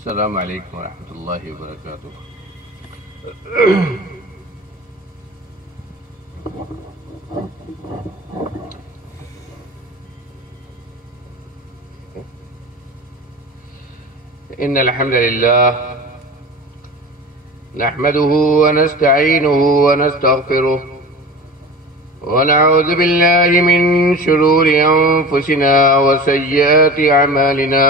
السلام علیکم ورحمۃ اللہ وبرکاتہ۔ ان الحمد للہ نحمده ونستعینه ونستغفره ونعوذ باللہ من شرور انفسنا وسیئات اعمالنا،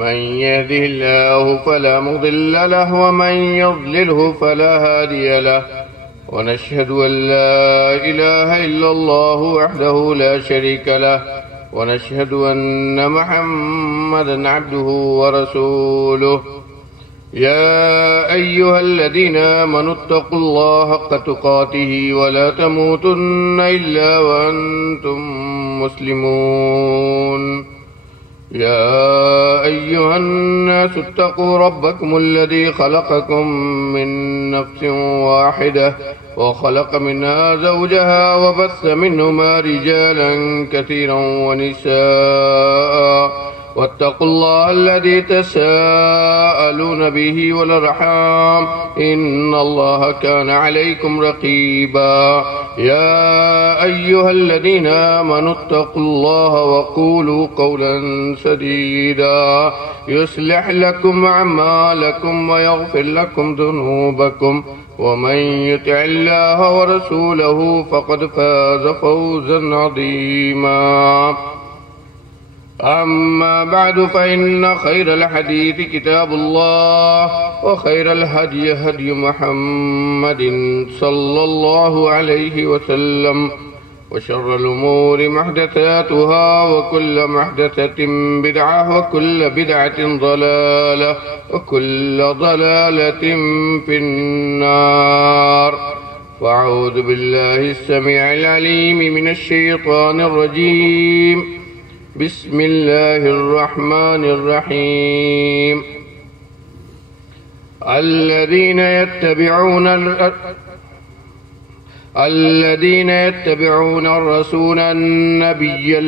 من يهده الله فلا مضل له ومن يضلله فلا هادي له، ونشهد أن لا إله إلا الله وحده لا شريك له، ونشهد أن محمدا عبده ورسوله. يا أيها الذين آمنوا اتقوا الله حق تقاته ولا تموتن إلا وأنتم مسلمون. يا أيها الناس اتقوا ربكم الذي خلقكم من نفس واحدة وخلق منها زوجها وبث منهما رجالا كثيرا ونساء، واتقوا الله الذي تساءلون به والأرحام إن الله كان عليكم رقيبا. يا أيها الذين آمنوا اتقوا الله وقولوا قولا سديدا يصلح لكم أعمالكم ويغفر لكم ذنوبكم، ومن يطع الله ورسوله فقد فاز فوزا عظيما. أما بعد فإن خير الحديث كتاب الله، وخير الهدي هدي محمد صلى الله عليه وسلم، وشر الأمور محدثاتها، وكل محدثة بدعة، وكل بدعة ضلالة، وكل ضلالة في النار. فأعوذ بالله السميع العليم من الشيطان الرجيم. بسم الله الرحمن الرحيم. الذين يتبعون الرسول النبي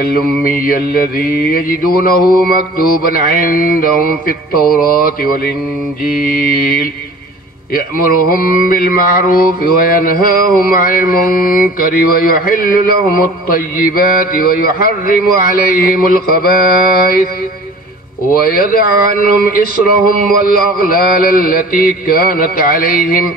الأمي الذي يجدونه مكتوبا عندهم في التوراة والإنجيل، يأمرهم بالمعروف وينهاهم عن المنكر ويحل لهم الطيبات ويحرم عليهم الخبائث ويدع عنهم إصرهم والأغلال التي كانت عليهم،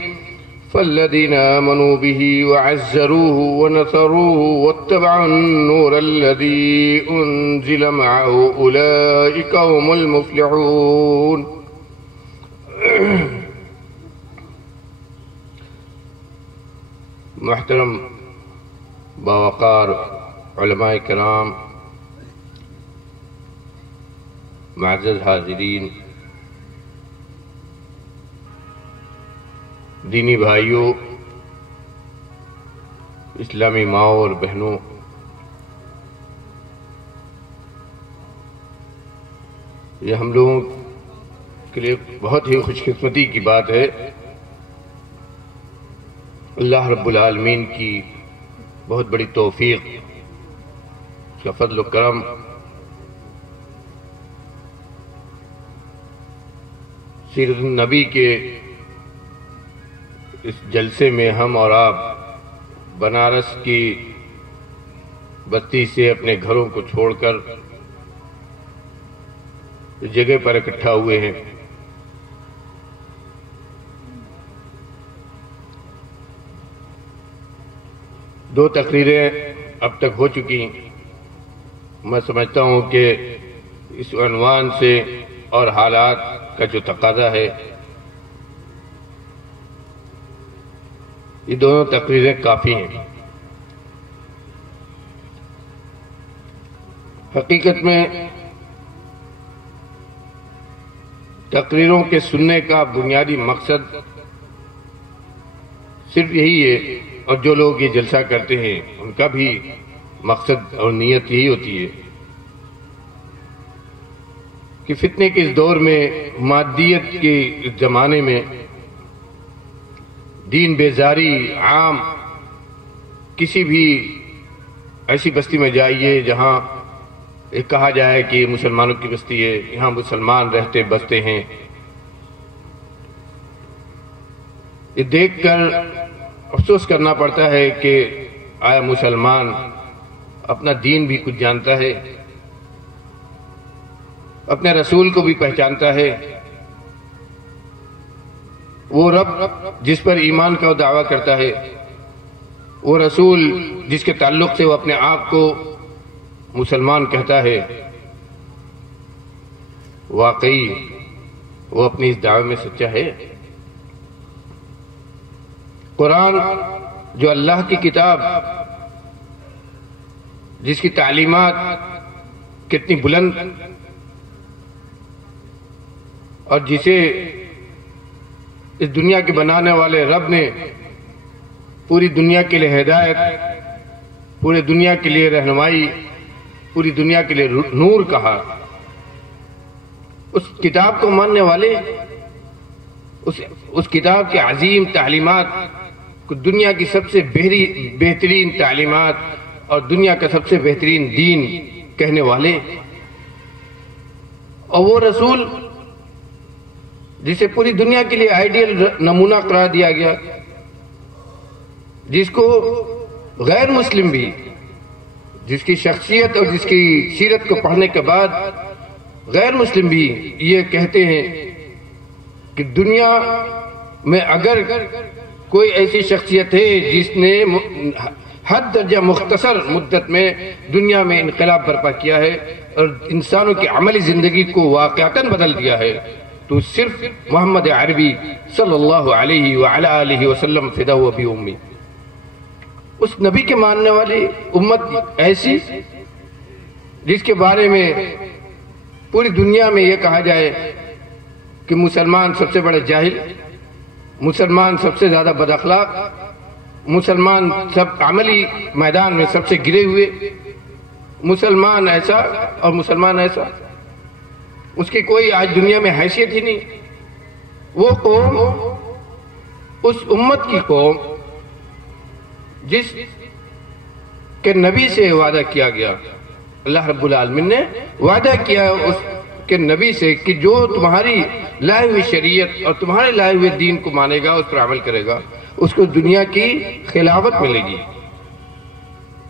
فالذين آمنوا به وعزروه ونصروه واتبعوا النور الذي أنزل معه أولئك هم المفلحون. محترم باوقار علماء کرام، معزز حاضرین، دینی بھائیوں، اسلامی ماؤں اور بہنوں، یہ ہم لوگوں کے لیے بہت ہی خوش قسمتی کی بات ہے، اللہ رب العالمین کی بہت بڑی توفیق، اس کا فضل و کرم، سیرت النبی کے اس جلسے میں ہم اور آپ بنارس کی بستی سے اپنے گھروں کو چھوڑ کر اس جگہ پر اکٹھا ہوئے ہیں۔ دو تقریریں اب تک ہو چکی، میں سمجھتا ہوں کہ اس عنوان سے اور حالات کا جو تقاضا ہے، یہ دونوں تقریریں کافی ہیں۔ حقیقت میں تقریروں کے سننے کا بنیادی مقصد صرف یہی ہے، اور جو لوگ یہ جلسہ کرتے ہیں ان کا بھی مقصد اور نیت یہی ہوتی ہے کہ فتنے کے اس دور میں، مادیت کے اس زمانے میں، دین بیزاری عام کسی بھی ایسی بستی میں جائیے جہاں ایک کہا جائے کہ مسلمانوں کی بستی ہے، یہاں مسلمان رہتے بستے ہیں، یہ دیکھ کر افسوس کرنا پڑتا ہے کہ آیا مسلمان اپنا دین بھی کچھ جانتا ہے، اپنے رسول کو بھی پہچانتا ہے، وہ رب جس پر ایمان کا دعویٰ کرتا ہے، وہ رسول جس کے تعلق سے وہ اپنے آپ کو مسلمان کہتا ہے، واقعی وہ اپنی اس دعوے میں سچا ہے؟ قرآن جو اللہ کی کتاب، جس کی تعلیمات کتنی بلند اور جسے اس دنیا کے بنانے والے رب نے پوری دنیا کے لیے ہدایت، پورے دنیا کے لیے رہنمائی، پوری دنیا کے لیے نور کہا، اس کتاب کو ماننے والے اس کتاب کے عظیم تعلیمات کو دنیا کی سب سے بہترین تعلیمات اور دنیا کا سب سے بہترین دین کہنے والے، اور وہ رسول جسے پوری دنیا کے لیے آئیڈیل نمونہ قرار دیا گیا، جس کو غیر مسلم بھی، جس کی شخصیت اور جس کی سیرت کو پڑھنے کے بعد غیر مسلم بھی یہ کہتے ہیں کہ دنیا میں اگر کوئی ایسی شخصیت ہے جس نے حد درجہ مختصر مدت میں دنیا میں انقلاب برپا کیا ہے اور انسانوں کی عملی زندگی کو واقعتاً بدل دیا ہے، تو صرف محمد عربی صلی اللہ علیہ وعلی آلہ وسلم فدا و بی امی، اس نبی کے ماننے والی امت ایسی جس کے بارے میں پوری دنیا میں یہ کہا جائے کہ مسلمان سب سے بڑے جاہل، مسلمان سب سے زیادہ بد اخلاق، مسلمان سب عملی میدان میں سب سے گرے ہوئے، مسلمان ایسا اور مسلمان ایسا، اس کی کوئی آج دنیا میں حیثیت ہی نہیں۔ وہ قوم، اس امت کی قوم جس کے نبی سے وعدہ کیا گیا، اللہ رب العالمین نے وعدہ کیا اس کے نبی سے کہ جو تمہاری لائے ہوئی شریعت اور تمہارے لائے ہوئے دین کو مانے گا، اس پر عمل کرے گا، اس کو دنیا کی خلافت ملے گی،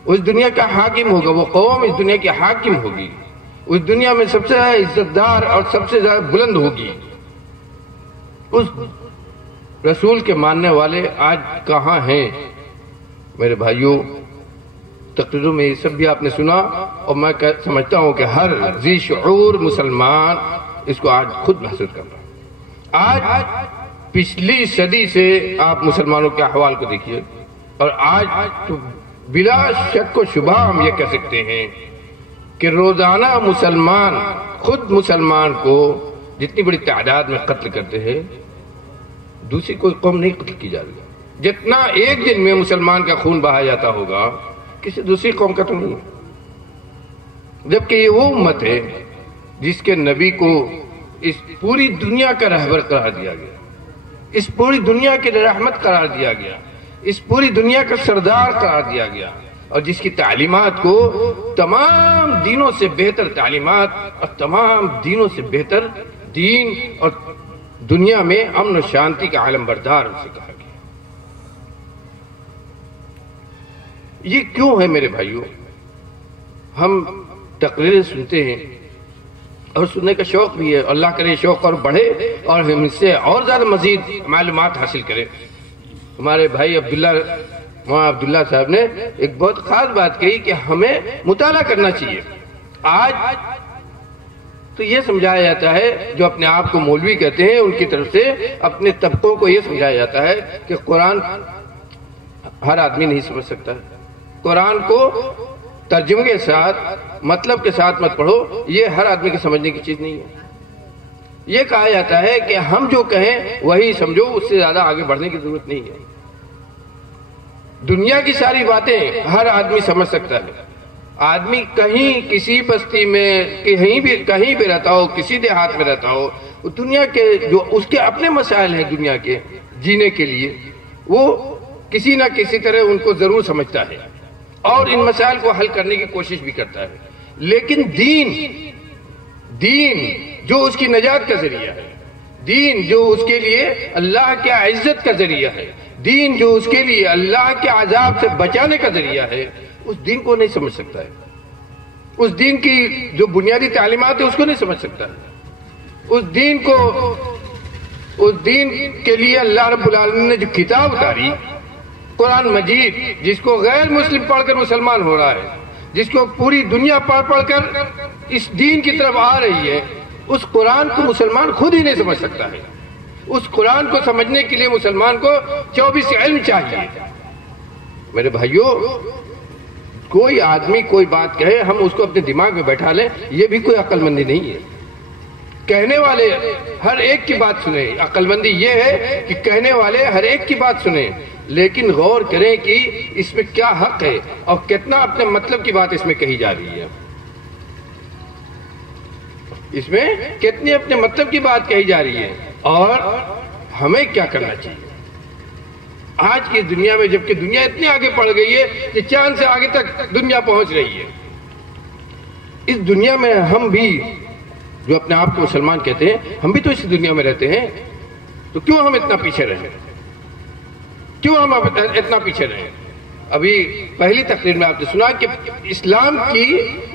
اس دنیا کا حاکم ہوگا، وہ قوم اس دنیا کی حاکم ہوگی، اس دنیا میں سب سے زیادہ عزت دار اور سب سے زیادہ بلند ہوگی۔ اس رسول کے ماننے والے آج کہاں ہیں میرے بھائیوں؟ تقریروں میں یہ سب بھی آپ نے سنا، اور میں سمجھتا ہوں کہ ہر ذی شعور مسلمان اس کو آج خود محسوس کر رہا ہے۔ آج پچھلی صدی سے آپ مسلمانوں کے احوال کو دیکھیے، اور آج تو بلا شک و شبہ ہم یہ کہہ سکتے ہیں کہ روزانہ مسلمان خود مسلمان کو جتنی بڑی تعداد میں قتل کرتے ہیں، دوسری کوئی قوم نہیں قتل کی جا رہی۔ جتنا ایک دن میں مسلمان کا خون بہا جاتا ہوگا کسی دوسری قوم کا تو نہیں ہے، جبکہ یہ وہ امت ہے جس کے نبی کو اس پوری دنیا کا رہبر قرار دیا گیا، اس پوری دنیا کے رحمت قرار دیا گیا، اس پوری دنیا کا سردار قرار دیا گیا، اور جس کی تعلیمات کو تمام دینوں سے بہتر تعلیمات اور تمام دینوں سے بہتر دین اور دنیا میں امن و شانتی کا عالم بردار اسے کہا گیا۔ یہ کیوں ہے میرے بھائیوں؟ ہم تقریریں سنتے ہیں اور سننے کا شوق بھی ہے، اللہ کرے شوق اور بڑھے اور ہم اس سے اور زیادہ مزید معلومات حاصل کریں۔ ہمارے بھائی عبداللہ صاحب نے ایک بہت خاص بات کہی کہ ہمیں مطالعہ کرنا چاہیے۔ آج تو یہ سمجھایا جاتا ہے، جو اپنے آپ کو مولوی کہتے ہیں ان کی طرف سے اپنے طبقوں کو یہ سمجھایا جاتا ہے کہ قرآن ہر آدمی نہیں سمجھ سکتا ہے، قرآن کو ترجمے کے ساتھ مطلب کے ساتھ مت پڑھو، یہ ہر آدمی کے سمجھنے کی چیز نہیں ہے۔ یہ کہا جاتا ہے کہ ہم جو کہیں وہی سمجھو، اس سے زیادہ آگے بڑھنے کی ضرورت نہیں ہے۔ دنیا کی ساری باتیں ہر آدمی سمجھ سکتا ہے، آدمی کہیں کسی بستی میں کہیں بھی رہتا ہو، کسی دیہات میں رہتا ہو، دنیا کے جو اس کے اپنے مسائل ہیں دنیا کے جینے کے لیے، وہ کسی نہ کسی طرح ان کو ضرور سمجھتا ہے اور ان مسائل کو حل کرنے کی کوشش بھی کرتا ہے۔ لیکن دین جو اس کی نجات کا ذریعہ ہے، دین جو اس کے لیے اللہ کے عزت کا ذریعہ ہے، دین جو اس کے لیے اللہ کے عذاب سے بچانے کا ذریعہ ہے، اس دین کو نہیں سمجھ سکتا ہے، اس دین کی جو بنیادی تعلیمات ہے اس کو نہیں سمجھ سکتا ہے، اس دین کے لیے اللہ رب العالمین نے جو کتاب اتاری قرآن مجید، جس کو غیر مسلم پڑھ کر مسلمان ہو رہا ہے، جس کو پوری دنیا پڑھ کر اس دین کی طرف آ رہی ہے، اس قرآن کو مسلمان خود ہی نہیں سمجھ سکتا ہے۔ اس قرآن کو سمجھنے کے لیے مسلمان کو 24 علم چاہیے۔ میرے بھائیوں، کوئی آدمی کوئی بات کہے ہم اس کو اپنے دماغ میں بیٹھا لیں، یہ بھی کوئی عقل مندی نہیں ہے۔ کہنے والے ہر ایک کی بات سنیں، عقل مندی یہ ہے کہ کہنے والے ہر ایک کی بات سنیں، لیکن غور کریں کہ اس میں کیا حق ہے اور کتنا اپنے مطلب کی بات اس میں کہی جا رہی ہے، اس میں کتنی اپنے مطلب کی بات کہی جا رہی ہے اور ہمیں کیا کرنا چاہیے۔ آج کی دنیا میں جبکہ دنیا اتنی آگے بڑھ گئی ہے کہ چاند سے آگے تک دنیا پہنچ رہی ہے، اس دنیا میں ہم بھی جو اپنے آپ کو مسلمان کہتے ہیں، ہم بھی تو اس دنیا میں رہتے ہیں، تو کیوں ہم اتنا پیچھے رہیں؟ کیوں ہم اتنا پیچھے رہیں؟ ابھی پہلی تقریر میں آپ نے سنا کہ اسلام کی،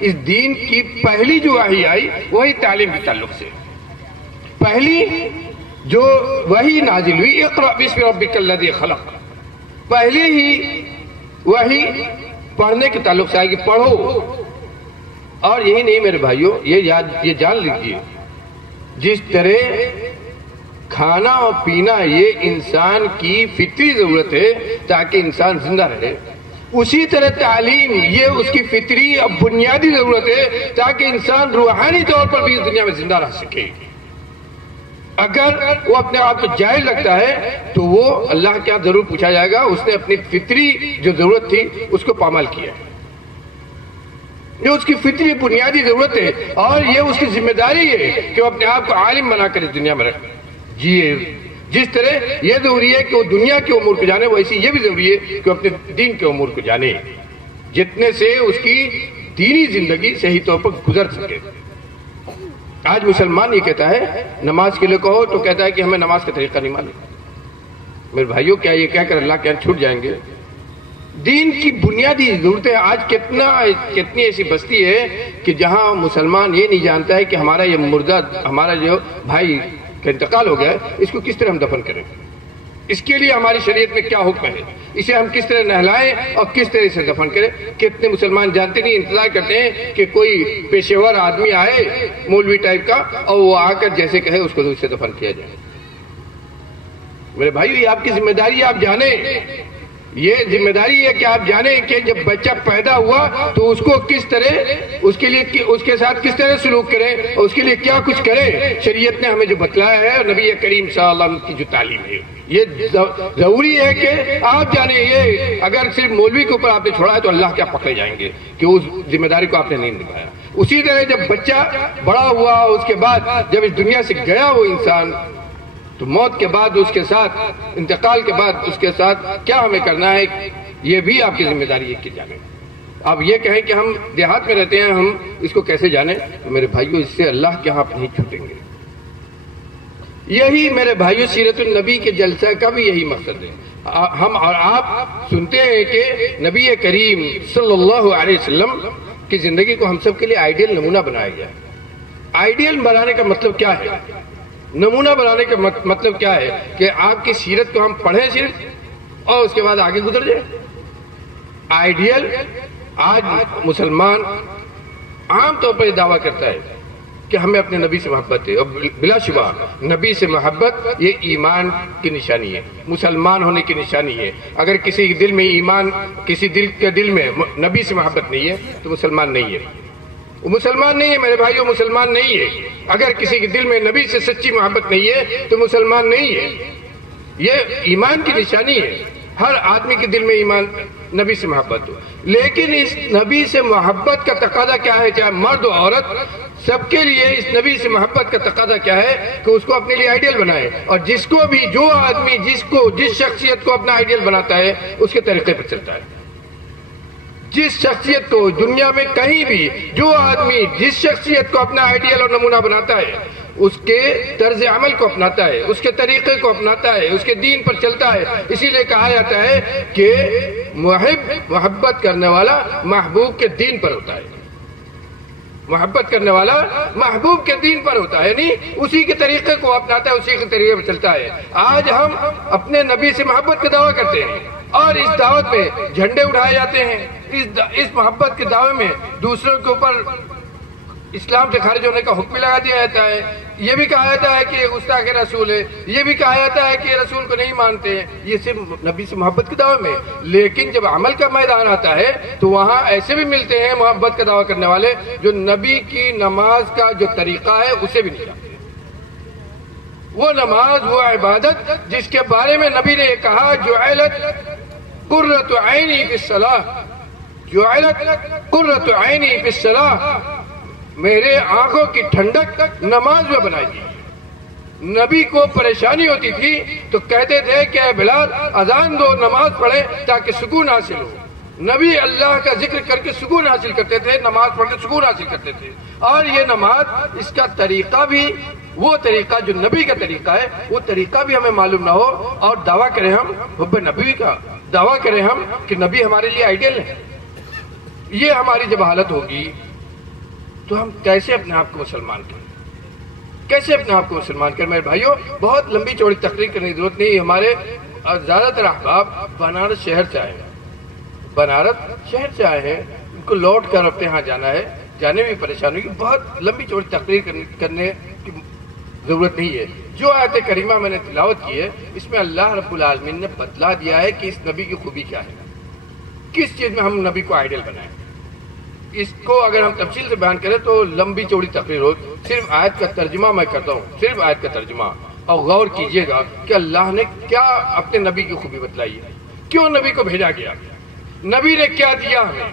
اس دین کی پہلی جو وحی آئی وہی تعلیم کے تعلق سے، پہلی جو وحی نازل ہوئی اقرأ باسم ربک الذی خلق، پہلی ہی وحی پڑھنے کے تعلق سے آئی کہ پڑھو۔ اور یہی نہیں میرے بھائیوں، یہ جان لیجیے، جس طرح کھانا اور پینا یہ انسان کی فطری ضرورت ہے تاکہ انسان زندہ رہے، اسی طرح تعلیم یہ اس کی فطری اور بنیادی ضرورت ہے تاکہ انسان روحانی طور پر بھی اس دنیا میں زندہ رہ سکے۔ اگر وہ اپنے آپ کو جاہل لگتا ہے تو وہ اللہ کے یہاں ضرور پوچھا جائے گا، اس نے اپنی فطری جو ضرورت تھی اس کو پامال کیا، یہ اس کی فطری بنیادی ضرورت ہے اور یہ اس کی ذمہ داری ہے کہ وہ اپنے آپ کو عالم بنا کر اس دنیا میں رکھے جیے۔ جس طرح یہ ضروری ہے کہ وہ دنیا کے امور کو جانے، ویسے یہ بھی ضروری ہے کہ وہ اپنے دین کے امور کو جانے، جتنے سے اس کی دینی زندگی صحیح طور پر گزر سکے۔ آج مسلمان یہ کہتا ہے نماز کے لیے کہو تو کہتا ہے کہ ہمیں نماز کا طریقہ نہیں معلوم۔ میرے بھائیوں، کیا یہ کہہ کر اللہ کے یہاں چھوٹ جائیں گے؟ دین کی بنیادی ضرورتیں آج کتنی ایسی بستی ہے کہ جہاں مسلمان یہ نہیں جانتا ہے کہ ہمارا یہ مردہ، ہمارا جو بھائی کا انتقال ہو گیا، اس کو کس طرح ہم دفن کریں، اس کے لیے ہماری شریعت میں کیا حکم ہے، اسے ہم کس طرح نہلائیں اور کس طرح اسے دفن کریں۔ کتنے مسلمان جانتے نہیں، انتظار کرتے ہیں کہ کوئی پیشے ور آدمی آئے مولوی ٹائپ کا اور وہ آ کر جیسے کہے اس کو اسے دفن کیا جائے۔ میرے بھائیو، یہ آپ کی ذمہ داری ہے، آپ جانیں، یہ ذمہ داری ہے کہ آپ جانیں کہ جب بچہ پیدا ہوا تو اس کو کس طرح، اس کے لیے اس کے ساتھ کس طرح سلوک کریں اور اس کے لیے کیا کچھ کریں۔ شریعت نے ہمیں جو بتلایا ہے، نبی کریم صلی اللہ علیہ وسلم کی جو تعلیم ہے، یہ ضروری ہے کہ آپ جانیں۔ یہ اگر صرف مولوی کے اوپر آپ نے چھوڑا ہے تو اللہ کیا پکڑے جائیں گے کہ اس ذمہ داری کو آپ نے نہیں نبھایا۔ اسی طرح جب بچہ بڑا ہوا، اس کے بعد جب اس دنیا سے گیا وہ انسان، تو موت کے بعد اس کے ساتھ، انتقال کے بعد اس کے ساتھ کیا ہمیں کرنا ہے، یہ بھی آپ کی ذمہ داری ہے کہ جانیں۔ آپ یہ کہیں کہ ہم دیہات میں رہتے ہیں، ہم اس کو کیسے جانیں؟ تو میرے بھائیوں، اس سے اللہ کے ہاں نہیں چھوٹیں گے۔ یہی میرے بھائیوں سیرت النبی کے جلسہ کا بھی یہی مقصد ہے۔ ہم اور آپ سنتے ہیں کہ نبی کریم صلی اللہ علیہ وسلم کی زندگی کو ہم سب کے لیے آئیڈیل نمونہ بنایا گیا ہے۔ آئیڈیل بنانے کا مطلب کیا ہے؟ نمونہ بنانے کا مطلب کیا ہے کہ آپ کی سیرت کو ہم پڑھیں صرف اور اس کے بعد آگے گزر جائیں۔ آئیڈیل، آج مسلمان عام طور پر یہ دعویٰ کرتا ہے کہ ہمیں اپنے نبی سے محبت ہے، اور بلا شبہ نبی سے محبت یہ ایمان کی نشانی ہے، مسلمان ہونے کی نشانی ہے۔ اگر کسی کے دل میں ایمان، کسی کے دل میں نبی سے محبت نہیں ہے تو مسلمان نہیں ہے، وہ مسلمان نہیں ہے میرے بھائیوں، مسلمان نہیں ہے۔ اگر کسی کے دل میں نبی سے سچی محبت نہیں ہے تو مسلمان نہیں ہے۔ یہ ایمان کی نشانی ہے، ہر آدمی کے دل میں ایمان، نبی سے محبت ہو۔ لیکن اس نبی سے محبت کا تقاضا کیا ہے؟ چاہے مرد و عورت، سب کے لیے اس نبی سے محبت کا تقاضا کیا ہے کہ اس کو اپنے لیے آئیڈیل بنائے، اور جس کو بھی، جو آدمی جس شخصیت کو اپنا آئیڈیل بناتا ہے اس کے طریقے پر چلتا ہے۔ جس شخصیت کو دنیا میں کہیں بھی جو آدمی جس شخصیت کو اپنا آئیڈیل اور نمونہ بناتا ہے، اس کے طرز عمل کو اپناتا ہے، اس کے طریقے کو اپناتا ہے، اس کے دین پر چلتا ہے. اسی لیے کہا جاتا ہے کہ محبت کرنے والا محبوب کے دین پر ہوتا ہے. محبت کرنے والا محبوب کے دین پر ہوتا ہے، یعنی اسی کے طریقے کو اپناتا ہے، اسی کے طریقے پر چلتا ہے. آج ہم اپنے نبی سے محبت کا دعویٰ کرتے ہیں اور اس دعوت میں جھنڈے اٹھائے جاتے ہیں. اس محبت کے دعوے میں دوسروں کے اوپر اسلام سے خارج ہونے کا حکم لگا دیا جاتا ہے. یہ بھی کہا جاتا ہے کہ گستاخ رسول ہے، یہ بھی کہا جاتا ہے کہ رسول کو نہیں مانتے ہیں. یہ صرف نبی سے محبت کے دعوے میں. لیکن جب عمل کا میدان آتا ہے تو وہاں ایسے بھی ملتے ہیں محبت کا دعویٰ کرنے والے جو نبی کی نماز کا جو طریقہ ہے اسے بھی نہیں جانتے. وہ نماز، وہ عبادت جس کے بارے میں نبی نے کہا جعلت قرۃ عینی فی الصلاۃ، جعلت قرۃ عینی فی الصلاۃ، میرے آنکھوں کی ٹھنڈک نماز میں بنائی گئی. نبی کو پریشانی ہوتی تھی تو کہتے تھے کہ اے بلال اذان دو، نماز پڑھے تاکہ سکون حاصل ہو. نبی اللہ کا ذکر کر کے سکون حاصل کرتے تھے، نماز پڑھ کے سکون حاصل کرتے تھے. اور یہ نماز، اس کا طریقہ بھی وہ طریقہ جو نبی کا طریقہ ہے، وہ طریقہ بھی ہمیں معلوم نہ ہو اور دعویٰ کریں ہم حب نبی کا، دعویٰ کریں ہم کہ نبی ہمارے لیے آئیڈیل ہے. یہ ہماری جب حالت ہوگی تو ہم کیسے اپنے آپ کو مسلمان کریں، کیسے اپنے آپ کو مسلمان کریں؟ میرے بھائیوں، بہت لمبی چوڑی تقریر کرنے کی ضرورت نہیں. ہمارے زیادہ تر احباب بنارس شہر سے آئے ہیں، بنارس شہر سے آئے ہیں. ان کو لوٹ کر اپنے ہاں جانا ہے، جانے میں پریشانی ہوگی. بہت لمبی چوڑی تقریر کرنے کی ضرورت نہیں ہے. جو آیت کریمہ میں نے تلاوت کی ہے اس میں اللہ رب العالمین نے بتلا دیا ہے کہ اس نبی کی خوبی کیا ہے، کس چیز میں ہم نبی کو آئیڈل بنائیں. اس کو اگر ہم تفصیل سے بیان کریں تو لمبی چوڑی تقریر ہو. صرف آیت کا ترجمہ میں کرتا ہوں، صرف آیت کا ترجمہ، اور غور کیجئے گا کہ اللہ نے کیا اپنے نبی کی خوبی بتلائی ہے، کیوں نبی کو بھیجا گیا، نبی نے کیا دیا ہمیں.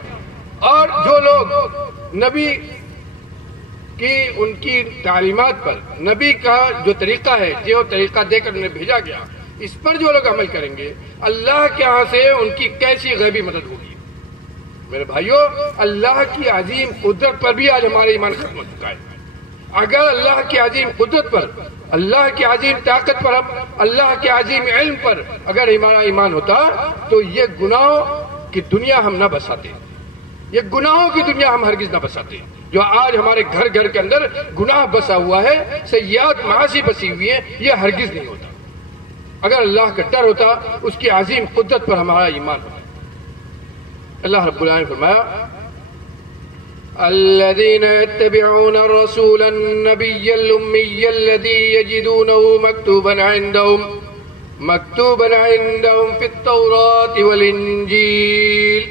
اور جو لوگ نبی کی ان کی تعلیمات پر، نبی کا جو طریقہ ہے، جو طریقہ دے کر انہیں بھیجا گیا، اس پر جو لوگ عمل کریں گے، اللہ کے ہاں سے ان کی کیسی غیبی مدد ہوگی. میرے بھائیوں، اللہ کی عظیم قدرت پر بھی آج ہمارا ایمان ختم ہو چکا ہے. اگر اللہ کی عظیم قدرت پر، اللہ کی عظیم طاقت پر، اللہ کے عظیم علم پر اگر ہمارا ایمان ہوتا تو یہ گناہوں کی دنیا ہم نہ بساتے، یہ گناہوں کی دنیا ہم ہرگز نہ بساتے. جو آج ہمارے گھر گھر کے اندر گناہ بسا ہوا ہے، سیئات معاصی بسی ہوئی ہیں، یہ ہرگز نہیں ہوتا اگر اللہ کا ڈر ہوتا، اس کی عظیم قدرت پر ہمارا ایمان ہوتا. اللہ رب العالمین فرمایا الذين يتبعون الرسول النبي الأمي الذي يجدونه مكتوبا عندهم في التوراة والإنجيل.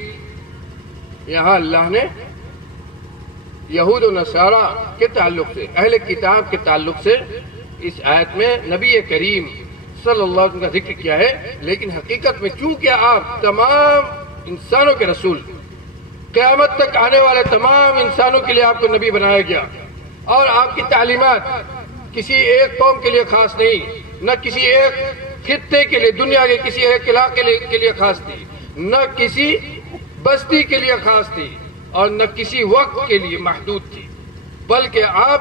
یہاں اللہ نے یہود و نصارہ کے تعلق سے، اہل کتاب کے تعلق سے اس آیت میں نبی کریم صلی اللہ علیہ وسلم کا ذکر کیا ہے. لیکن حقیقت میں چونکہ آپ تمام انسانوں کے رسول، قیامت تک آنے والے تمام انسانوں کے لیے آپ کو نبی بنایا گیا، اور آپ کی تعلیمات کسی ایک قوم کے لیے خاص نہیں، نہ کسی ایک خطے کے لیے، دنیا کے کسی ایک علاقے کے لیے خاص تھی، نہ کسی بستی کے لیے خاص تھی، اور نہ کسی وقت کے لیے محدود تھی، بلکہ آپ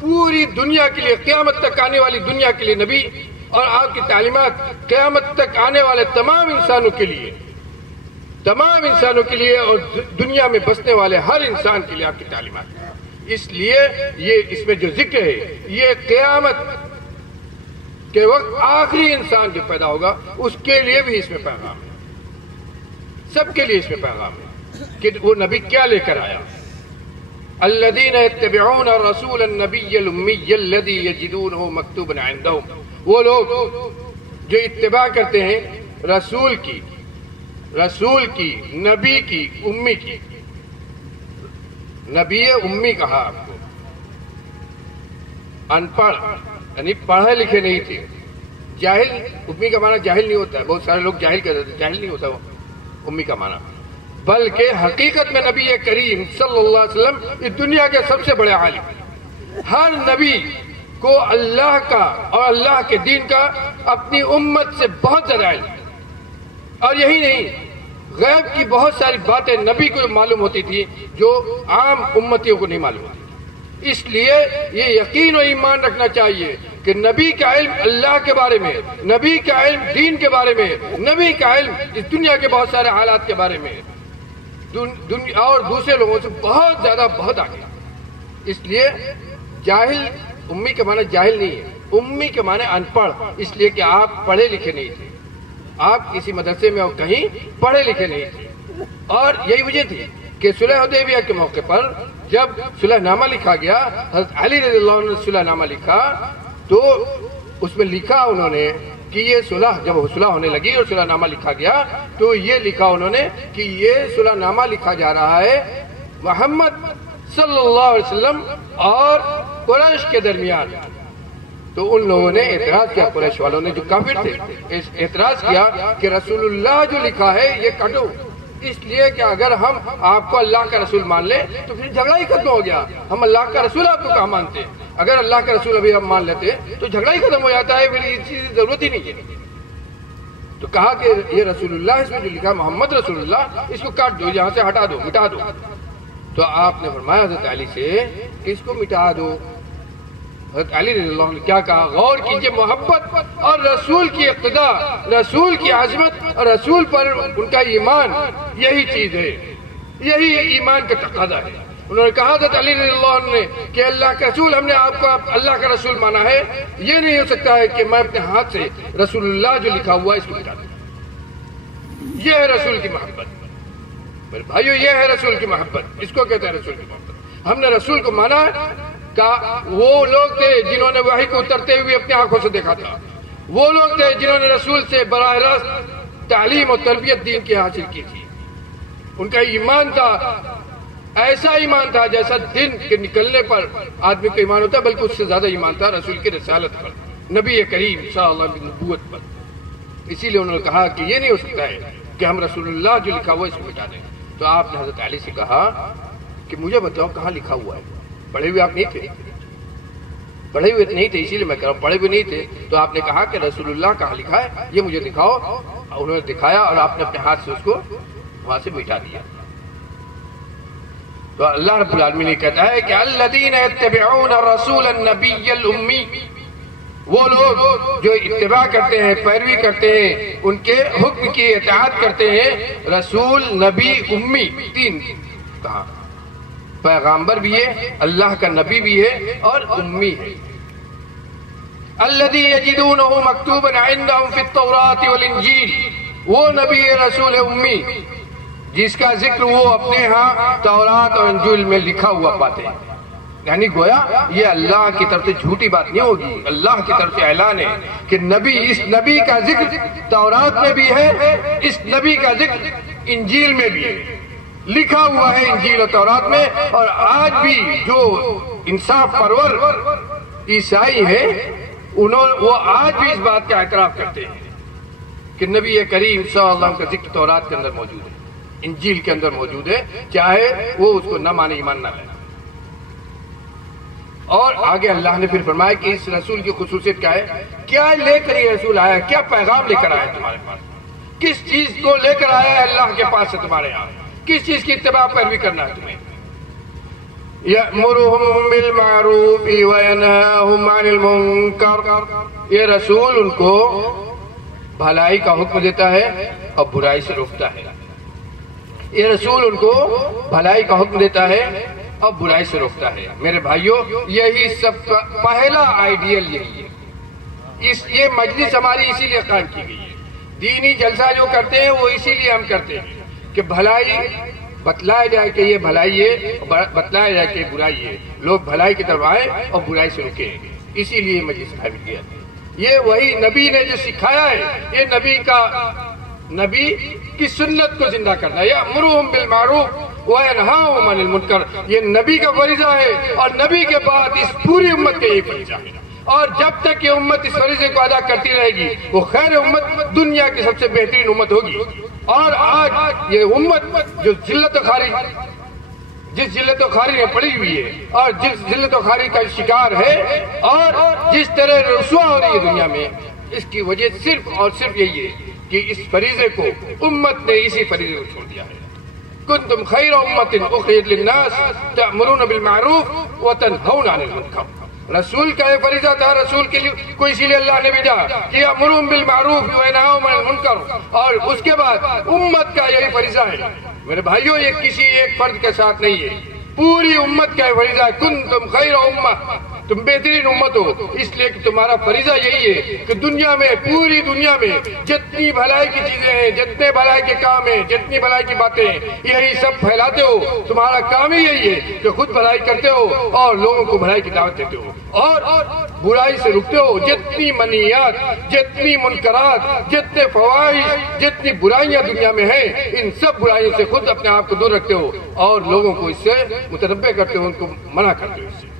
پوری دنیا کے لیے، قیامت تک آنے والی دنیا کے لیے نبی، اور آپ کی تعلیمات قیامت تک آنے والے تمام انسانوں کے لیے، تمام انسانوں کے لیے، اور دنیا میں بسنے والے ہر انسان کے لیے آپ کی تعلیمات. اس لیے یہ اس میں جو ذکر ہے یہ قیامت کے وقت آخری انسان جو پیدا ہوگا اس کے لیے بھی اس میں پیغام ہے، سب کے لیے اس میں پیغام ہے کہ وہ نبی کیا لے کر آیا. الذین یتبعون الرسول النبی الامی الذی یجدونہ مکتوبا عندہم، وہ لوگ جو اتباع کرتے ہیں رسول کی، نبی کی، امی کی. نبی امی کہا آپ کو، ان پڑھ یعنی پڑھے لکھے نہیں تھے. جاہل، امی کا معنی جاہل نہیں ہوتا ہے، بہت سارے لوگ جاہل کہتے ہیں، جاہل نہیں ہوتا وہ امی کا معنی، بلکہ حقیقت میں نبی کریم صلی اللہ علیہ وسلم اس دنیا کے سب سے بڑے عالم. ہر نبی کو اللہ کا اور اللہ کے دین کا اپنی امت سے بہت زیادہ علم. اور یہی نہیں، غیب کی بہت ساری باتیں نبی کو معلوم ہوتی تھی جو عام امتیوں کو نہیں معلوم ہوتی. اس لیے یہ یقین و ایمان رکھنا چاہیے کہ نبی کا علم اللہ کے بارے میں، نبی کا علم دین کے بارے میں، نبی کا علم اس دنیا کے بہت سارے حالات کے بارے میں اور دوسرے لوگوں سے بہت زیادہ بہت آگے. اس لیے جاہل، امی کے معنی جاہل نہیں ہے، امی کے معنی ان پڑھ، اس لیے کہ آپ پڑھے لکھے نہیں تھے، آپ کسی مدرسے میں اور کہیں پڑھے لکھے نہیں تھے. اور یہی وجہ تھی کہ صلح حدیبیہ کے موقع پر جب صلح نامہ لکھا گیا، حضرت علی رضی اللہ عنہ نے صلح نامہ لکھا تو اس میں لکھا انہوں نے کہ یہ صلح، جب صلح ہونے لگی اور صلح نامہ لکھا گیا تو یہ لکھا انہوں نے کہ یہ صلح نامہ لکھا جا رہا ہے محمد صلی اللہ علیہ وسلم اور قریش کے درمیان. تو ان لوگوں نے اعتراض کیا، قریش والوں نے جو کافر تھے اعتراض کیا کہ رسول اللہ جو لکھا ہے یہ کٹو، اس لیے کہ اگر ہم آپ کو اللہ کا رسول مان لیں تو پھر جھگڑا ہی ختم ہو گیا. ہم اللہ کا رسول آپ کو کہاں مانتے ہیں؟ اگر اللہ کا رسول ابھی ہم مان لیتے تو جھگڑا ہی ختم ہو جاتا ہے، پھر یہ چیز ضرورت ہی نہیں ہے. تو کہا کہ یہ رسول اللہ، اس میں جو لکھا محمد رسول اللہ، اس کو کاٹ دو، یہاں سے ہٹا دو، مٹا دو. تو آپ نے فرمایا حضرت علی سے کہ اس کو مٹا دو. حضرت علی رضی اللہ عنہ نے کیا کہا؟ غور کیجئے، محبت اور رسول کی اقتداء، رسول کی عظمت اور رسول پر ان کا ایمان، یہی چیز ہے، یہی ایمان کا تقاضا ہے. انہوں نے کہا حضرت علی رضی اللہ عنہ نے کہ اللہ کا رسول، ہم نے آپ کو اللہ کا رسول مانا ہے، یہ نہیں ہو سکتا ہے کہ میں اپنے ہاتھ سے رسول اللہ جو لکھا ہوا ہے اس کو مٹا دوں. یہ ہے رسول کی محبت میرے بھائیو، یہ ہے رسول کی محبت، اس کو کہتے ہیں رسول کی محبت. ہم نے رسول کو مانا کہ وہ لوگ تھے جنہوں نے وحی کو اترتے ہوئے اپنی آنکھوں سے دیکھا تھا، وہ لوگ تھے جنہوں نے رسول سے براہ راست تعلیم اور تربیت دین کی حاصل کی تھی. ان کا ایمان تھا، ایسا ایمان تھا جیسا دن کے نکلنے پر آدمی کا ایمان ہوتا ہے، بلکہ اس سے زیادہ ایمان تھا رسول کی رسالت پر، نبی کریم صلی اللہ علیہ وسلم کی نبوت پر. اسی لیے انہوں نے کہا کہ یہ نہیں ہو سکتا ہے کہ ہم رسول اللہ جو لکھا ہوا اس کو مٹا دیں. تو آپ نے حضرت علی سے کہا کہ مجھے بتاؤ کہاں لکھا ہوا ہے؟ پڑھے ہوئے آپ نہیں تھے، پڑھے ہوئے نہیں تھے، اسی لیے میں کہہ رہا ہوں پڑھے ہوئے نہیں تھے. تو آپ نے کہا کہ رسول اللہ کہاں لکھا ہے یہ مجھے دکھاؤ. انہوں نے دکھایا اور آپ نے اپنے ہاتھ سے اس کو وہاں سے مٹا دیا. تو اللہ رب العالمین نے کہتا ہے کہ الذین یتبعون الرسول النبی الامی، وہ لوگ جو اتباع کرتے ہیں، پیروی کرتے ہیں، ان کے حکم کی اطاعت کرتے ہیں. رسول، نبی، امی، تین کہا، پیغامبر بھی ہے، اللہ کا نبی بھی ہے اور امی ہے. الذی یجدونہ مکتوبا عندہم فی التوراۃ والانجیل، وہ نبی رسول امی جس کا ذکر وہ اپنے ہاں تورات اور انجیل میں لکھا ہوا پاتے ہیں. یعنی گویا یہ اللہ کی طرف سے جھوٹی بات نہیں ہوگی، اللہ کی طرف سے اعلان ہے کہ نبی، اس نبی کا ذکر تورات میں بھی ہے، اس نبی کا ذکر انجیل میں بھی ہے، لکھا ہوا ہے انجیل اور تورات میں. اور آج بھی جو انصاف پرور عیسائی ہیں وہ آج بھی اس بات کا اعتراف کرتے ہیں کہ نبی کریم صلی اللہ علیہ وسلم کا ذکر تورات کے اندر موجود ہے، انجیل کے اندر موجود ہے، چاہے وہ اس کو نہ مانے، ایمان نہ لائے. اور آگے اللہ نے پھر فرمایا کہ اس رسول کی خصوصیت کیا ہے، کیا لے کر یہ رسول آیا، کیا پیغام لے کر آیا تمہارے پاس، کس چیز کو لے کر آیا ہے اللہ کے پاس سے تمہارے یہاں، کس چیز کی اتباع پیروی کرنا ہے تمہیں. یأمرہم بالمعروف وینہاہم عن المنکر، یہ رسول ان کو بھلائی کا حکم دیتا ہے اور برائی سے روکتا ہے. یہ رسول ان کو بھلائی کا حکم دیتا ہے اور برائی سے روکتا ہے. میرے بھائیوں، یہی سب کا پہلا آئیڈیل یہی ہے. یہ مجلس ہماری اسی لیے قائم کی گئی ہے. دینی جلسہ جو کرتے ہیں وہ اسی لیے ہم کرتے ہیں کہ بھلائی بتلایا جائے کہ یہ بھلائی ہے، بتلایا جائے کہ برائی ہے، لوگ بھلائی کی طرف آئیں اور برائی سے رکیں. اسی لیے مجلس قائم کیا. یہ وہی نبی نے جو سکھایا ہے، یہ نبی کی سنت کو زندہ کرنا. یأمرہم بالمعروف وینہاہم عن المنکر، یہ نبی کا فریضہ ہے اور نبی کے بعد اس پوری امت کا یہ فریضہ ہے. اور جب تک یہ امت اس فریضے کو ادا کرتی رہے گی وہ خیر امت، دنیا کی سب سے بہترین امت ہوگی. اور آج یہ امت جو ذلت و خاری، جس ذلت و خاری میں پڑی ہوئی ہے اور جس ذلت و خاری کا شکار ہے اور جس طرح رسوا ہو رہی ہے دنیا میں، اس کی وجہ صرف اور صرف یہی ہے کہ اس فریضے کو امت نے اسی فریضے کو چھوڑ دیا ہے۔ کنتم خیر امت اخرجت للناس تأمرون بالمعروف وتنہون عن المنکر۔ رسول کا یہ فریضہ تھا، رسول کے لیے کو اسی لیے اللہ نے بھیجا کہ یأمرون بالمعروف وینہون عن المنکر، اور اس کے بعد امت کا یہی فریضہ ہے۔ میرے بھائیوں، یہ کسی ایک فرد کے ساتھ نہیں ہے، پوری امت کا فریضہ ہے۔ کنتم خیر امہ، تم بہترین امت ہو، اس لیے کہ تمہارا فریضہ یہی ہے کہ دنیا میں، پوری دنیا میں جتنی بھلائی کی چیزیں ہیں، جتنے بھلائی کے کام ہیں، جتنی بھلائی کی باتیں ہیں، یہی سب پھیلاتے ہو۔ تمہارا کام ہی یہی ہے کہ خود بھلائی کرتے ہو اور لوگوں کو بھلائی کی دعوت دیتے ہو، اور برائی سے رکتے ہو۔ جتنی منہیات، جتنی منکرات، جتنے فواحش، جتنی برائیاں دنیا میں ہیں، ان سب برائیوں سے خود اپنے آپ کو دور رکھتے ہو اور لوگوں کو اس سے متنبع کرتے ہو، ان کو منع کرتے ہو اس سے۔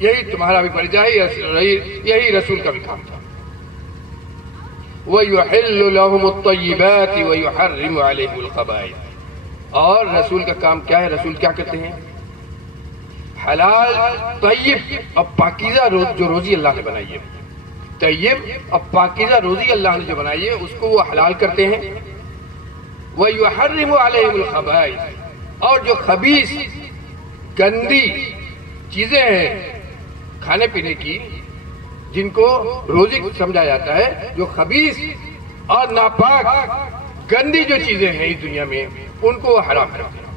یہی تمہارا بھی فریضہ ہے، یہی رسول کا بھی کام تھا۔ وَيُحِلُّ لَهُمُ الطَّيِّبَاتِ وَيُحَرِّمُ عَلَيْهِمُ الْخَبَائِثَ۔ اور رسول کا کام کیا ہے؟ رسول کیا کہتے ہیں؟ حلال، طیب اور پاکیزہ جو روزی اللہ نے بنائی ہے، طیب اور پاکیزہ روزی اللہ نے جو بنائی ہے، اس کو وہ حلال کرتے ہیں۔ وَيُحَرِّمُ عَلَيْهِمُ الْخَبَائِثَ، اور جو خبیث، گندی چیزیں ہیں کھانے پینے کی، جن کو روزی سمجھا جاتا ہے، جو خبیث اور ناپاک گندی جو چیزیں ہیں اس دنیا میں، ان کو وہ حرام کرتے ہیں۔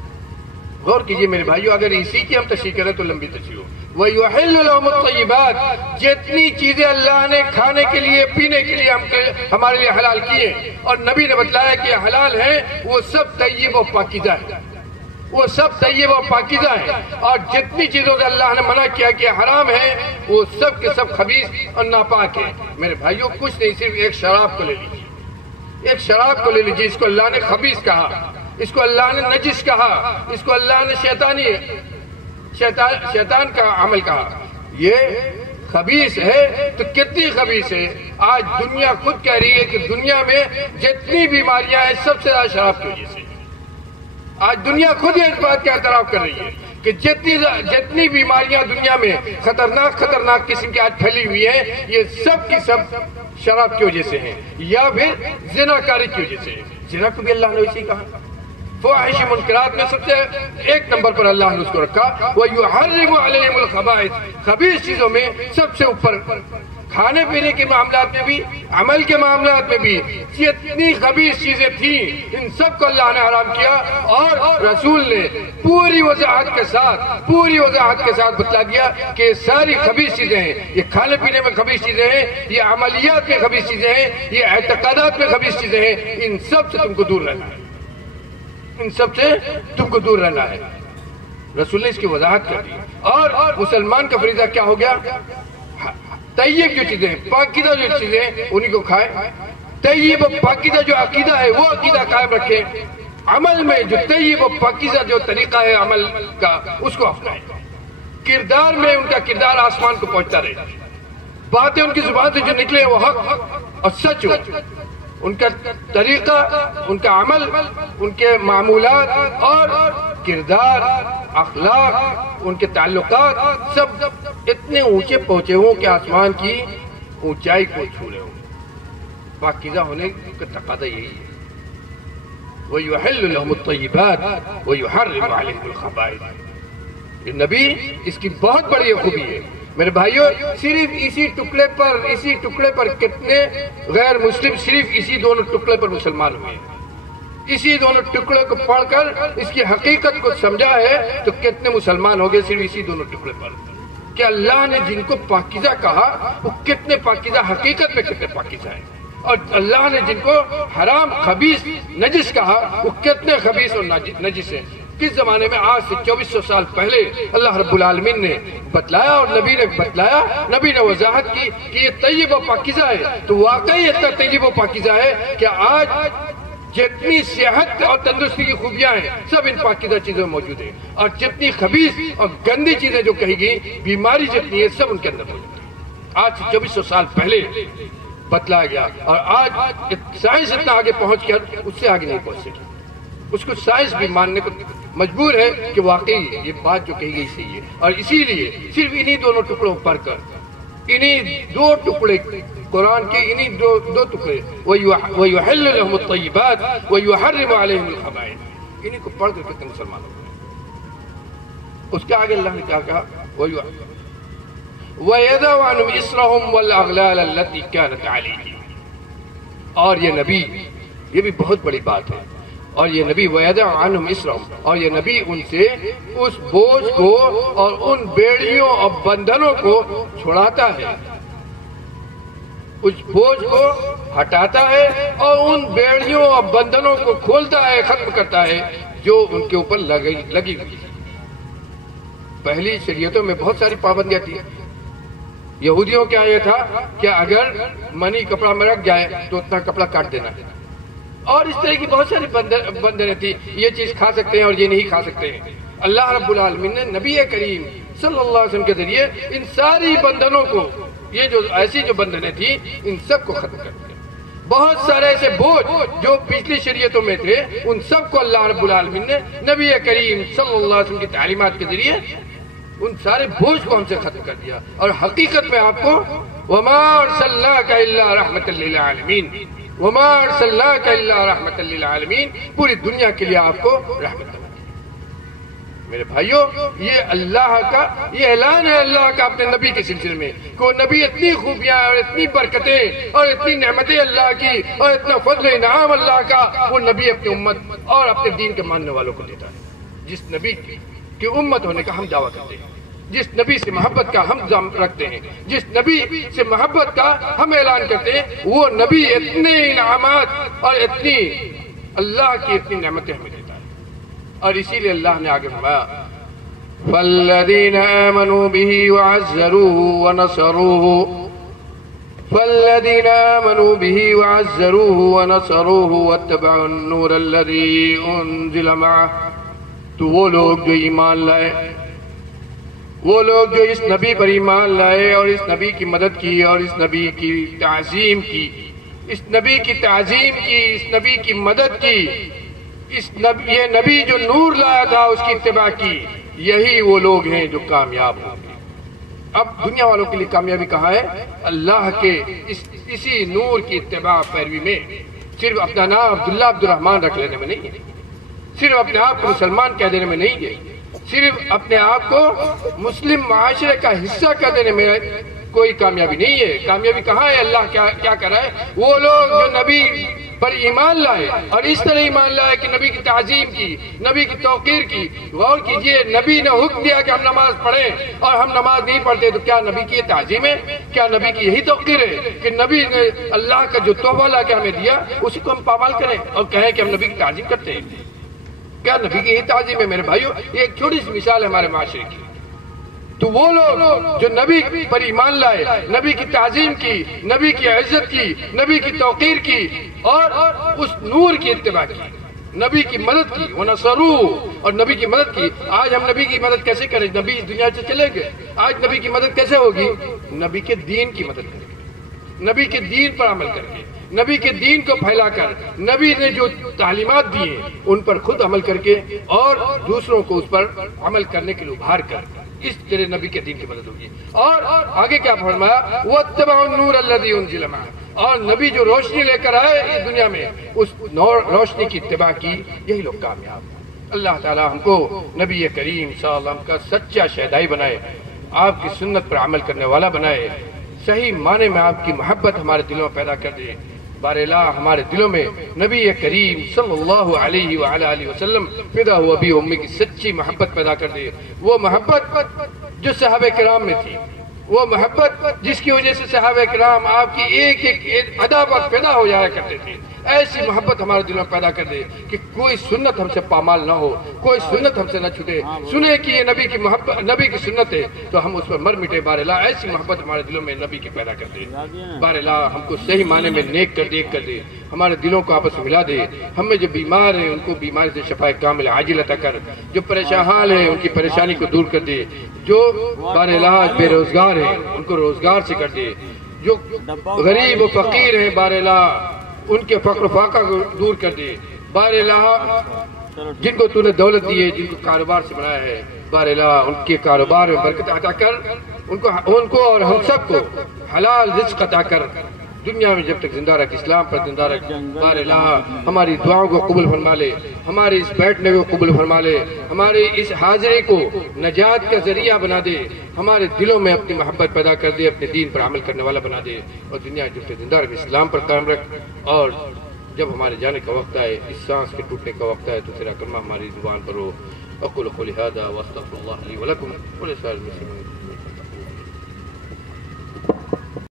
غور کیجئے میرے بھائیو، اگر اسی کی ہم تشریح کریں تو لمبی تشریح ہو۔ وَيُحِلُّ لَهُمُ الطَّيِّبَاتِ، جتنی چیزیں اللہ نے کھانے کے لیے، پینے کے لیے ہمارے لیے حلال کیے اور نبی نے بتلایا کہ حلال ہیں، وہ سب طیب و پاکیزہ ہیں، وہ سب طیب و پاکیزہ ہیں۔ اور جتنی چیزوں سے اللہ نے منع کیا کہ حرام ہیں، وہ سب کے سب خبیث اور ناپاک ہیں۔ میرے بھائیوں، کچھ نہیں، صرف ایک شراب کو لے لیجیے، ایک شراب کو لے لیجیے، اس کو اللہ نے خبیث کہا، اس کو اللہ نے نجس کہا، اس کو اللہ نے شیطان کا عمل کہا۔ یہ خبیث ہے تو کتنی خبیث ہے۔ آج دنیا خود کہہ رہی ہے کہ دنیا میں جتنی بیماریاں ہیں، سب سے زیادہ شراب کی وجہ سے۔ آج دنیا خود اس بات کا اعتراف کر رہی ہے کہ جتنی بیماریاں دنیا میں خطرناک قسم کی آج پھیلی ہوئی ہیں، یہ سب کی سب شراب کی وجہ سے ہیں، یا پھر زنا کاری کی وجہ سے ہیں۔ زنا کو بھی اللہ نے اسی کہا، فواحش منکرات میں سب سے ایک نمبر پر اللہ نے اس کو رکھا۔ وَيُحَرِّمُ عَلَيْهِمُ الْخَبَائِثَ، خبیث چیزوں میں سب سے اوپر، کھانے پینے کے معاملات میں بھی، عمل کے معاملات میں بھی جتنی خبیث چیزیں تھیں، ان سب کو اللہ نے حرام کیا، اور رسول نے پوری وضاحت کے ساتھ بتلا دیا کہ ساری خبیث چیزیں ہیں، یہ کھانے پینے میں خبیث چیزیں ہیں، یہ عملیات میں خبیث چیزیں ہیں، یہ اعتقادات میں خبیث چیزیں ہیں، ان سب سے تم کو دور رہنا ہے، ان سب سے تم کو دور رہنا ہے۔ رسول نے اس کی وضاحت کر دی۔ اور مسلمان کا فریضہ کیا ہو گیا؟ طیب جو چیزیں ہیں، پاکیزہ جو چیزیں ہیں، انہی کو کھائیں۔ طیب و پاکیزہ جو عقیدہ ہے، وہ عقیدہ قائم رکھیں۔ عمل میں جو طیب و پاکیزہ جو طریقہ ہے عمل کا، اس کو اپنائیں۔ کردار میں ان کا کردار آسمان کو پہنچتا رہے، باتیں ان کی زبان سے جو نکلے وہ حق اور سچ ہو، ان کا طریقہ، ان کا عمل، ان کے معمولات اور کردار، اخلاق، ان کے تعلقات سب اتنے اونچے پہنچے ہوں کہ آسمان کی اونچائی کو چھو رہے ہوں۔ پاکیزہ ہونے کا تقاضا یہی ہے۔ وَيُحِلُّ لَهُمُ الطَّيِّبَاتِ وَيُحَرِّمُ عَلَيْهِمُ الْخَبَائِثَ۔ یہ نبی، اس کی بہت بڑی خوبی ہے میرے بھائیوں۔ صرف اسی ٹکڑے پر کتنے غیر مسلم صرف اسی دونوں ٹکڑے پر مسلمان ہوئے ہیں۔ اسی دونوں ٹکڑے کو پڑھ کر اس کی حقیقت کو سمجھا ہے تو کتنے مسلمان ہو گئے صرف اسی دونوں ٹکڑے پر، کہ اللہ نے جن کو پاکیزہ کہا وہ کتنے پاکیزہ، حقیقت میں کتنے پاکیزہ ہیں، اور اللہ نے جن کو حرام، خبیث، نجس کہا وہ کتنے خبیث اور نجس ہیں۔ کس زمانے میں؟ آج سے 2400 سال پہلے اللہ رب العالمین نے بتلایا اور نبی نے بتلایا، نبی نے وضاحت کی کہ یہ طیب و پاکیزہ ہے، تو واقعی اتنا طیب و پاکیزہ ہے کہ آج جتنی صحت اور تندرستی کی خوبیاں ہیں سب ان پاکیزہ چیزوں میں موجود ہیں، اور جتنی خبیث اور گندی چیزیں جو کہی گئی، بیماری جتنی ہے، سب ان کے اندر موجود ہے۔ آج سے 2400 سال پہلے بتلایا گیا، اور آج سائنس اتنا آگے پہنچ کر اس سے آگے نہیں پہنچ سکی، اس کو سائنس بھی ماننے کو مجبور ہے کہ واقعی یہ بات جو کہی گئی صحیح ہے۔ اور اسی لیے صرف انہی دونوں ٹکڑوں پر کر، انہی دو ٹکڑے قرآن کے انہی دو ٹکڑے وَيُحِلُّ لَهُمُ الطَّيِّبَاتِ وَيُحَرِّمُ عَلَيْهِمُ الْخَبَائِثَ، انہی کو پڑھ کر کے تم مسلمان ہو گئے۔ اس کے آگے اللہ نے کیا کہا وَيَضَعُ عَنْهُمْ إِصْرَهُمْ وَالْأَغْلَالَ الَّتِي كَانَتْ عَلَيْهِمْ، اور یہ نبی، یہ بھی بہت بڑی بات ہے، اور یہ نبی وَيَضَعُ عَنْهُمْ إِصْرَهُمْ، اور یہ نبی ان سے اس بوجھ کو اور ان بیڑیوں اور بندھنوں کو چھڑاتا ہے، اس بوجھ کو ہٹاتا ہے اور ان بیڑیوں اور بندھنوں کو کھولتا ہے، ختم کرتا ہے جو ان کے اوپر لگی ہوئی ہے۔ پہلی شریعتوں میں بہت ساری پابندیاں تھیں۔ یہودیوں کیا یہ تھا کہ اگر منی کپڑا میں رکھ جائے تو اتنا کپڑا کاٹ دینا ہے، اور اس طرح کی بہت ساری بندنیں تھی، یہ چیز کھا سکتے ہیں اور یہ نہیں کھا سکتے ہیں۔ اللہ رب العالمین نے نبی کریم صلی اللہ علیہ وسلم کے ذریعے ان ساری بندنوں کو، یہ جو ایسی جو بندنیں تھیں، ان سب کو ختم کر دیا۔ بہت سارے ایسے بوجھ جو پچھلی شریعتوں میں تھے، ان سب کو اللہ رب العالمین نے نبی کریم صلی اللہ علیہ وسلم کی تعلیمات کے ذریعے ان سارے بوجھ کو ہم سے ختم کر دیا، اور حقیقت میں آپ کو وَمَا أَرْسَلْنَاكَ إِلَّا رَحْمَةً لِّلْعَالَمِينَ، وَمَا أَرْسَلْنَاكَ إِلَّا رَحْمَةً لِّلْعَالَمِينَ، پوری دنیا کے لیے آپ کو رحمت ہے۔ میرے بھائیوں، یہ اللہ کا یہ اعلان ہے اللہ کا اپنے نبی کے سلسلے میں کہ وہ نبی اتنی خوبیاں اور اتنی برکتیں اور اتنی نعمتیں اللہ کی اور اتنا فضل انعام اللہ کا وہ نبی اپنی امت اور اپنے دین کے ماننے والوں کو دیتا ہے۔ جس نبی کی امت ہونے کا ہم دعویٰ کرتے ہیں، جس نبی سے محبت کا ہم رکھتے ہیں، جس نبی سے محبت کا ہم اعلان کرتے ہیں، وہ نبی اتنے انعامات اور اتنی اللہ کی اتنی نعمتیں ہمیں دیتا ہے۔ اور اسی لیے اللہ نے آگے فرمایا فَالَّذِينَ آمَنُوا بِهِ وَعَزَّرُوهُ وَنَصَرُوهُ فَالَّذِينَ آمَنُوا بِهِ وَعَزَّرُوهُ وَنَصَرُوهُ وَاتَّبَعُوا النُّورَ الَّذِي أُنزِلَ مَعَهُ، تو وہ لوگ جو ایمان لائے، وہ لوگ جو اس نبی پر ایمان لائے اور اس نبی کی مدد کی اور اس نبی کی تعظیم کی، اس نبی کی تعظیم کی، اس نبی کی مدد کی، یہ نبی جو نور لایا تھا اس کی اتباع کی، یہی وہ لوگ ہیں جو کامیاب ہوں گے۔ اب دنیا والوں کے لیے کامیابی کہاں ہے؟ اللہ کے اسی نور کی اتباع پیروی میں، صرف اپنا نام عبداللہ عبدالرحمن رکھ لینے میں نہیں ہے، صرف اپنے آپ کو مسلمان کہہ دینے میں نہیں ہے، صرف اپنے آپ کو مسلم معاشرے کا حصہ کہہ دینے میں کوئی کامیابی نہیں ہے۔ کامیابی کہاں ہے؟ اللہ کیا کر رہا ہے؟ وہ لوگ جو نبی پر ایمان لائے اور اس طرح ایمان لائے کہ نبی کی تعظیم کی، نبی کی توقیر کی۔ غور کیجئے، نبی نے حکم دیا کہ ہم نماز پڑھیں اور ہم نماز نہیں پڑھتے، تو کیا نبی کی یہ تعظیم ہے؟ کیا نبی کی یہی توقیر ہے کہ نبی نے اللہ کا جو تحفہ لا کے ہمیں دیا اسی کو ہم پامال کریں اور کہیں کہ ہم نبی کی تعظیم کرتے ہیں؟ کیا نبی کی یہی تعظیم ہے؟ میرے بھائیوں، یہ ایک چھوٹی سی مثال ہے ہمارے معاشرے کی۔ تو وہ لوگ جو نبی پر ایمان لائے، نبی کی تعظیم کی، نبی کی عزت کی، نبی کی توقیر کی اور اس نور کی اتباع کی، نبی کی مدد کی، وَنَصَرُوهُ، اور نبی کی مدد کی۔ آج ہم نبی کی مدد کیسے کریں؟ نبی اس دنیا سے چلے گئے، آج نبی کی مدد کیسے ہوگی؟ نبی کے دین کی مدد کریں گے، نبی کے دین پر عمل کر کے، نبی کے دین کو پھیلا کر، نبی نے جو تعلیمات دی ہیں ان پر خود عمل کر کے اور دوسروں کو اس پر عمل کرنے کے لیے ابھار کر، اس طرح نبی کے دین کی مدد ہوگی۔ اور آگے کیا فرمایا؟ وَاتَّبَعُوا النُّورَ الَّذِي أُنزِلَ مَعَهُ، اور نبی جو روشنی لے کر آئے اس دنیا میں، اس روشنی کی اتباع کی، یہی لوگ کامیاب ہیں۔ اللہ تعالیٰ ہم کو نبی کریم صلی اللہ علیہ وسلم کا سچا شہدائی بنائے، آپ کی سنت پر عمل کرنے والا بنائے، صحیح معنی میں آپ کی محبت ہمارے دلوں میں پیدا کر دے۔ بار الہ ہمارے دلوں میں نبی کریم صلی اللہ علیہ وآلہ وسلم فدا ہوا بھی امی کی سچی محبت پیدا کر دے، وہ محبت جو صحابہ کرام میں تھی، وہ محبت جس کی وجہ سے صحابہ کرام آپ کی ایک ایک ادا پر پیدا ہو جایا کرتے تھے، ایسی محبت ہمارے دلوں میں پیدا کر دے کہ کوئی سنت ہم سے پامال نہ ہو، کوئی سنت ہم سے نہ چھوٹے، سنے کہ یہ نبی کی محبت، نبی کی سنت ہے تو ہم اس پر مر مٹے۔ بار الہ ایسی محبت ہمارے دلوں میں نبی کی پیدا کر دے۔ بار الہ ہم کو صحیح معنی میں نیک کر دے، ہمارے دلوں کو آپس میں ملا دے، ہم میں جو بیمار ہیں ان کو بیماری سے شفا کامل عاجل عطا کر، جو پریشان حال ہیں ان کی پریشانی کو دور کر دے، جو بار الہ بے روزگار ہیں ان کو روزگار سے کر دے، جو غریب و فقیر ہیں بار الہ ان کے فقر و فاقہ کو دور کر دے۔ بار الہ جن کو تو نے دولت دی ہے، جن کو کاروبار سے بنایا ہے، بار الہ ان کے کاروبار میں برکت عطا کر، ان کو اور ہم سب کو حلال رزق عطا کر، دنیا میں جب تک زندہ رکھ، اسلام پر زندہ رکھ۔ بار الہ ہماری دعاؤں کو قبول فرما لے، ہمارے اس بیٹھنے کو قبول فرما لے، ہمارے اس حاضرے کو نجات کا ذریعہ بنا دے، ہمارے دلوں میں اپنی محبت پیدا کر دے، اپنے دین پر عمل کرنے والا بنا دے، اور دنیا جب تک زندہ رکھ اسلام پر قائم رکھ۔ اور جب ہمارے جانے کا وقت آئے، اس سانس کے ٹوٹنے کا وقت آئے، تو تیرا کلمہ ہماری زبان پر ہو۔ اقول قولی ھذا واستغفر اللہ لی ولکم ولسائر المسلمین۔